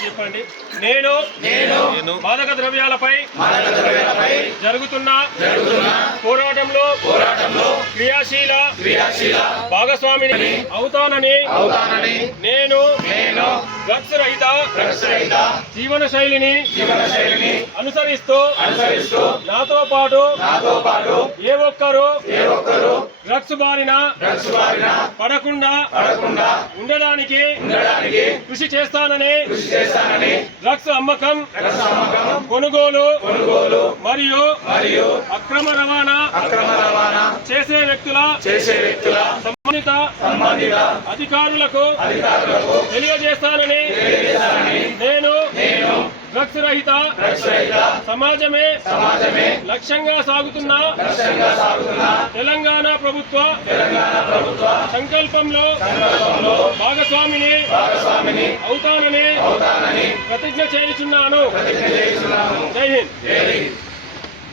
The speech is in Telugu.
చెప్పండి. నేను మాదక ద్రవ్యాలపై జరుగుతున్న పోరాటంలో క్రియాశీల భాగస్వామిని అవుతానని నేను డ్రగ్స్ రహిత జీవన శైలిని అనుసరిస్తూ నాతో పాటు ఏ ఒక్కరు డ్రగ్స్ బారిన పడకుండా ఉండడానికి కృషి చేస్తానని డ్రగ్స్ అమ్మకం కొనుగోలు మరియు అక్రమ రవాణా చేసే వ్యక్తుల సంబంధిత అధికారులకు తెలియజేస్తానని నేను డ్రగ్స్ రహిత సమాజమే లక్ష్యంగా సాగుతున్న తెలంగాణ ప్రభుత్వ సంకల్పంలో భాగస్వామిని అవుతానని ప్రతిజ్ఞ చేయుచున్నాను. జై హింద్.